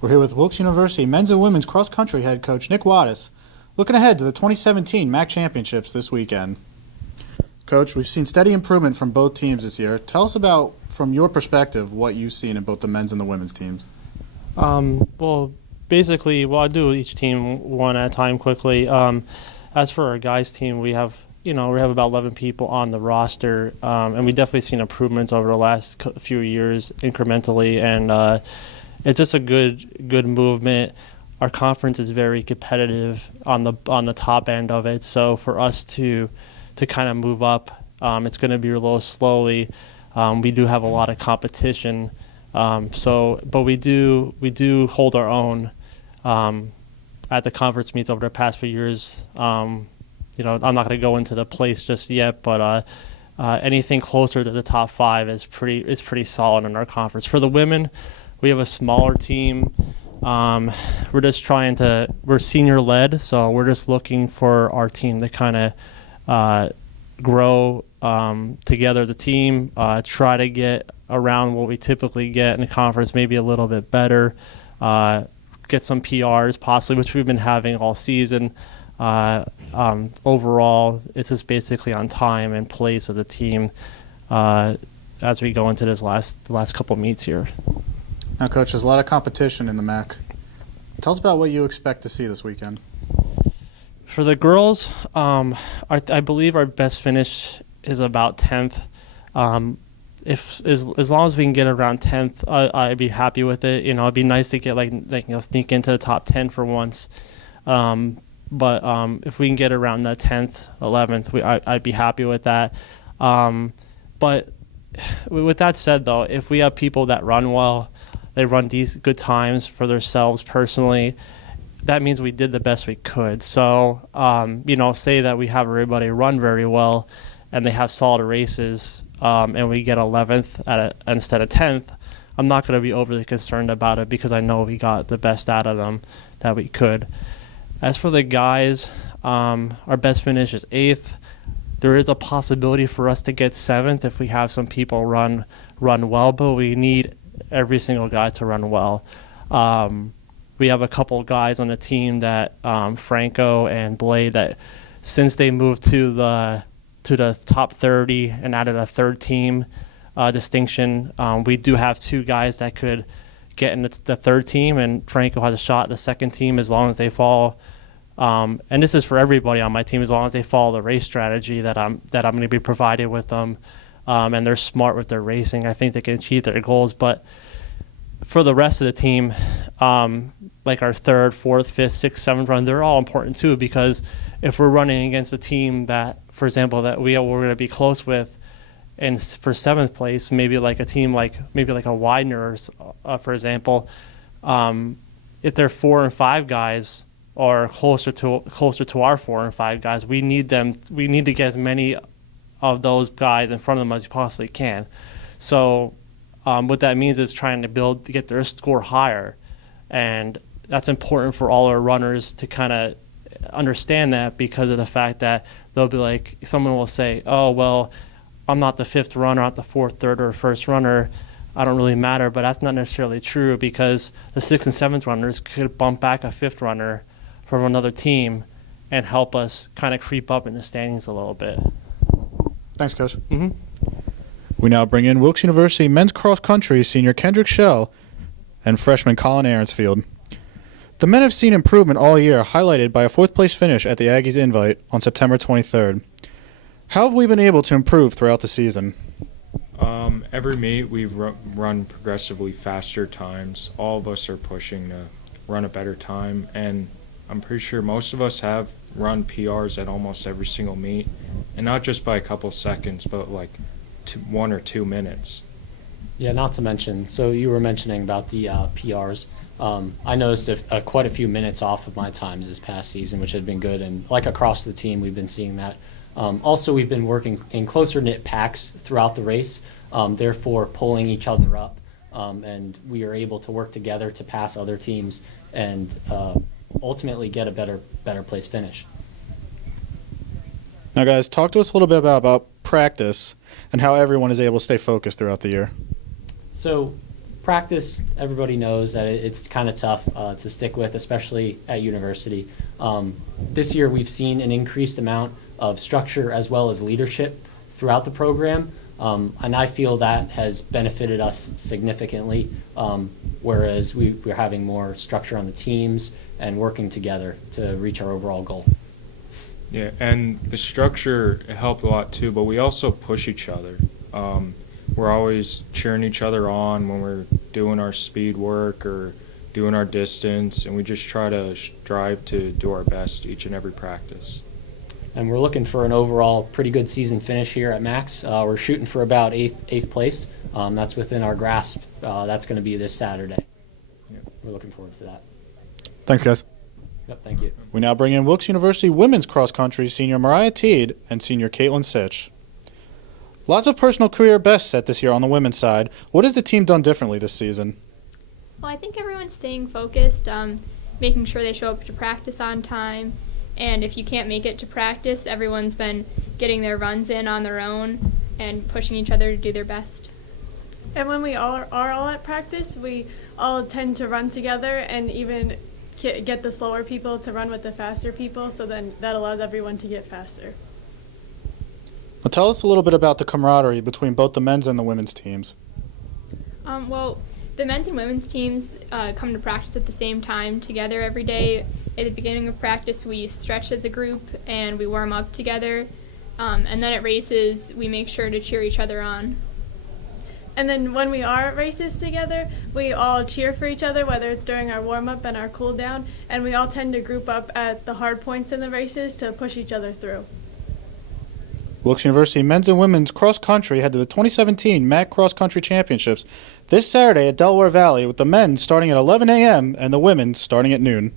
We're here with Wilkes University men's and women's cross-country head coach Nick Wadas, looking ahead to the 2017 MAC Championships this weekend. Coach, we've seen steady improvement from both teams this year. Tell us about, from your perspective, what you've seen in both the men's and the women's teams. Well, basically, I'll do each team one at a time quickly. As for our guys' team, we have about 11 people on the roster, and we definitely seen improvements over the last few years incrementally, and it's just a good movement. Our conference is very competitive on the top end of it, so for us to kind of move up, it's going to be a little slowly. We do have a lot of competition, but we do hold our own at the conference meets over the past few years. I'm not going to go into the place just yet, but anything closer to the top 5 is pretty solid in our conference. For the women, we have a smaller team. We're just we're senior led, so we're just looking for our team to kind of grow together as a team, try to get around what we typically get in the conference, maybe a little bit better, get some PRs possibly, which we've been having all season. Overall, it's just basically on time and place as a team as we go into this last couple meets here. Now, Coach, there's a lot of competition in the MAC. Tell us about what you expect to see this weekend. For the girls, I believe our best finish is about 10th. As long as we can get around 10th, I'd be happy with it. It'd be nice to get sneak into the top 10 for once. But if we can get around the 10th, 11th, I'd be happy with that. But with that said, though, if we have people that run well, they run these good times for themselves personally, that means we did the best we could. So, say that we have everybody run very well and they have solid races, and we get 11th instead of 10th, I'm not going to be overly concerned about it because I know we got the best out of them that we could. As for the guys, our best finish is 8th. There is a possibility for us to get 7th if we have some people run well, but we need every single guy to run well. We have a couple guys on the team that Franco and Blade, that since they moved to the top 30 and added a third team distinction, we do have 2 guys that could get in the third team, and Franco has a shot at the second team as long as they follow. And this is for everybody on my team, as long as they follow the race strategy that I'm going to be provided with them, and they're smart with their racing. I think they can achieve their goals. But for the rest of the team, like our 3rd, 4th, 5th, 6th, 7th run, they're all important too, because if we're running against a team that, for example, that we're going to be close with, and for 7th place, maybe like a team like a Widener, for example, if they're 4 and 5 guys or closer to our 4 and 5 guys, we need to get as many of those guys in front of them as you possibly can. So what that means is trying to get their score higher, and that's important for all our runners to kind of understand that, because of the fact that they'll be like, someone will say, oh, well, I'm not the 5th runner, not the 4th, 3rd, or 1st runner, I don't really matter. But that's not necessarily true, because the 6th and 7th runners could bump back a 5th runner from another team and help us kind of creep up in the standings a little bit. Thanks, Coach. Mm-hmm. We now bring in Wilkes University men's cross-country senior Kendrick Schell and freshman Colin Ahrensfield. The men have seen improvement all year, highlighted by a 4th-place finish at the Aggies Invite on September 23rd. How have we been able to improve throughout the season? Every meet we've run progressively faster times. All of us are pushing to run a better time, and I'm pretty sure most of us have run PRs at almost every single meet, and not just by a couple seconds, but like 1 or 2 minutes. Yeah, not to mention, so you were mentioning about the PRs. I noticed quite a few minutes off of my times this past season, which had been good, and like across the team, we've been seeing that. Also, we've been working in closer knit packs throughout the race, therefore pulling each other up, and we are able to work together to pass other teams and ultimately get a better place finish. Now, guys, talk to us a little bit about practice and how everyone is able to stay focused throughout the year. So practice, everybody knows that it's kind of tough to stick with, especially at university. This year we've seen an increased amount of structure as well as leadership throughout the program, and I feel that has benefited us significantly, whereas we're having more structure on the teams and working together to reach our overall goal. Yeah, and the structure helped a lot too, but we also push each other. We're always cheering each other on when we're doing our speed work or doing our distance, and we just try to strive to do our best each and every practice. And we're looking for an overall pretty good season finish here at Max. We're shooting for about eighth place. That's within our grasp. That's going to be this Saturday. Yep. We're looking forward to that. Thanks, guys. Yep, thank you. We now bring in Wilkes University women's cross country senior Moriah Teed and senior Kaitlyn Sitch. Lots of personal career bests set this year on the women's side. What has the team done differently this season? Well, I think everyone's staying focused, making sure they show up to practice on time. And if you can't make it to practice, everyone's been getting their runs in on their own and pushing each other to do their best. And when we are all at practice, we all tend to run together and even get the slower people to run with the faster people, so then that allows everyone to get faster. Now tell us a little bit about the camaraderie between both the men's and the women's teams. Well, the men's and women's teams come to practice at the same time together every day. At the beginning of practice, we stretch as a group and we warm up together. And then at races, we make sure to cheer each other on. And then when we are at races together, we all cheer for each other, whether it's during our warm-up and our cool-down, and we all tend to group up at the hard points in the races to push each other through. Wilkes University men's and women's cross country head to the 2017 MAC Cross Country Championships this Saturday at Delaware Valley, with the men starting at 11 a.m. and the women starting at noon.